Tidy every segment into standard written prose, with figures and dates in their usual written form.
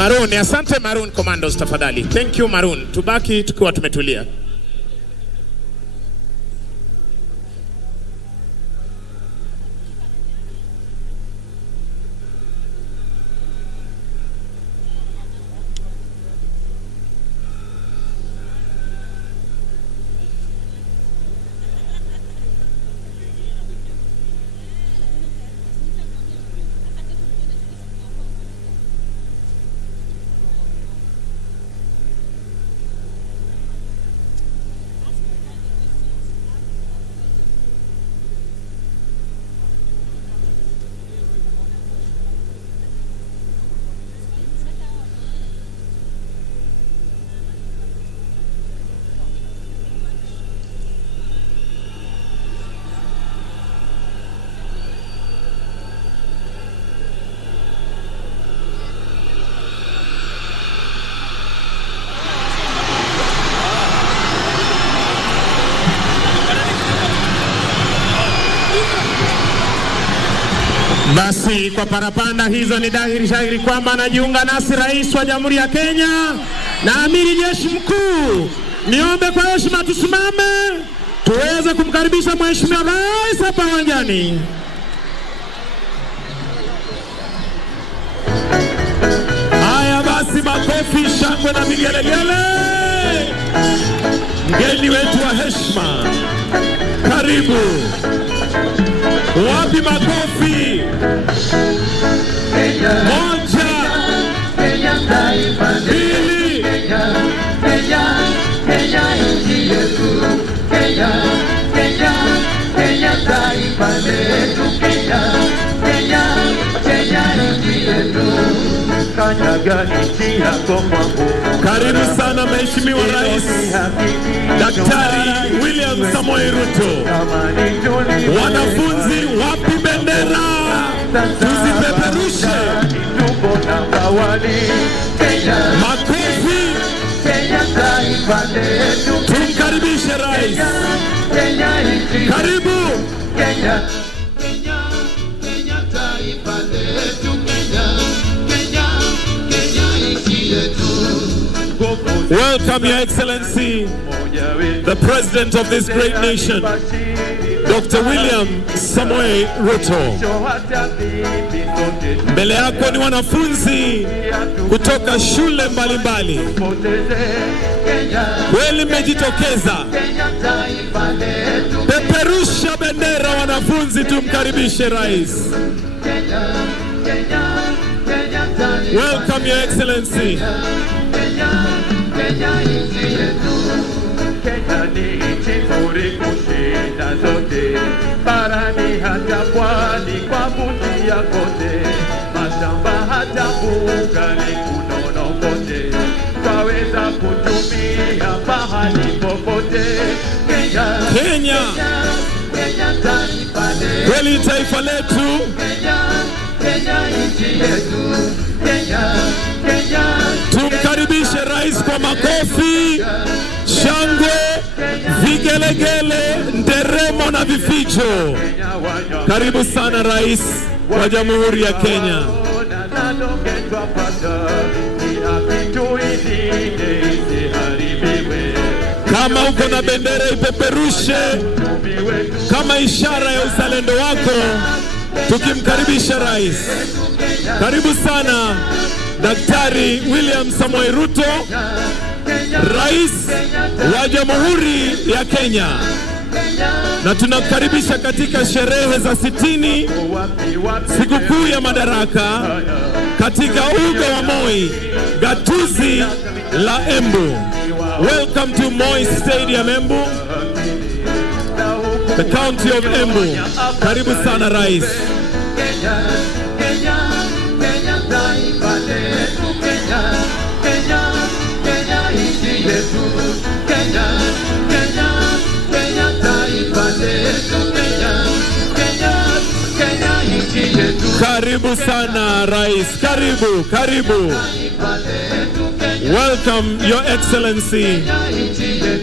Maroon, asante Maroon Commandos tafadhali. Thank you Maroon. Tubaki tukiwa tumetulia. Basi kwa parapanda hizo ni dhahiri shahiri kwamba anajiunga nasi Rais wa Jamhuri ya Kenya na Amiri Jeshi Mkuu. Niombe kwa heshima tusimame tuweze kumkaribisha Mheshimiwa Rais hapa uwanjani. Haya basi, makofi, shangwe na vigelegele. Mgeni wetu wa heshima, karibu. Wapi makofi? Moja, mbili, Kenya nchi yetu, Kenya taifa letu, Kenya nchi yetu. Kanyaga nchi yako kwangu. Karibu sana Mheshimiwa Rais Daktari William Samoei Ruto. Wanafunzi, wapi bendera? Tuzipeperushe. Makofi. Tumkaribishe Rais. Karibu. Kenya taifa letu, Kenya nchi yetu. Welcome, Your Excellency, the President of this great nation, Dr. William Samoei Ruto. Mbele yako ni wanafunzi kutoka shule mbalimbali. Kweli mmejitokeza. Peperusha bendera wanafunzi, tumkaribishe Rais. Welcome, Your Excellency. Kenya nchi yetu, Kenya ni nchi nzuri kushinda zote, barani hata pwani kwa kutia kote, mashamba hata mbugani kunono kote, twaweza kutumia pahali popote. Kenya taifa letu, kweli taifa letu, Kenya nchi yetu, tumkaribishe Rais kwa makofi, shangwe, vigelegele, nderemo na vifijo. Karibu sana Rais wa Jamhuri ya Kenya. Kama uko na bendera ipeperushe kama ishara ya uzalendo wako, tukimkaribisha Rais. Karibu sana Daktari William Samoei Ruto, Rais wa Jamhuri ya Kenya. Na tunakukaribisha katika sherehe za 60 sikukuu ya Madaraka katika uga wa Moi, gatuzi la Embu. Welcome to Moi Stadium, Embu, the county of Embu. Karibu sana Rais. Karibu sana Rais. Karibu. Welcome, Your Excellency,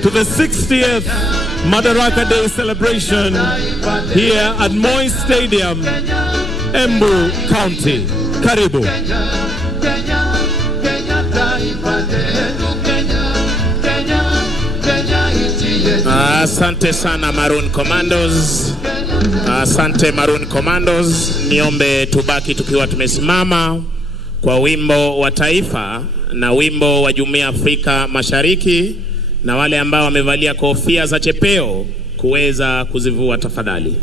to the 60th Madaraka Day celebration here at Moi Stadium, Embu County. Karibu. Asante sana Maroon Commandos. Asante Maroon Commandos. Niombe tubaki tukiwa tumesimama kwa wimbo wa taifa na wimbo wa Jumuiya Afrika Mashariki, na wale ambao wamevalia kofia za chepeo kuweza kuzivua tafadhali.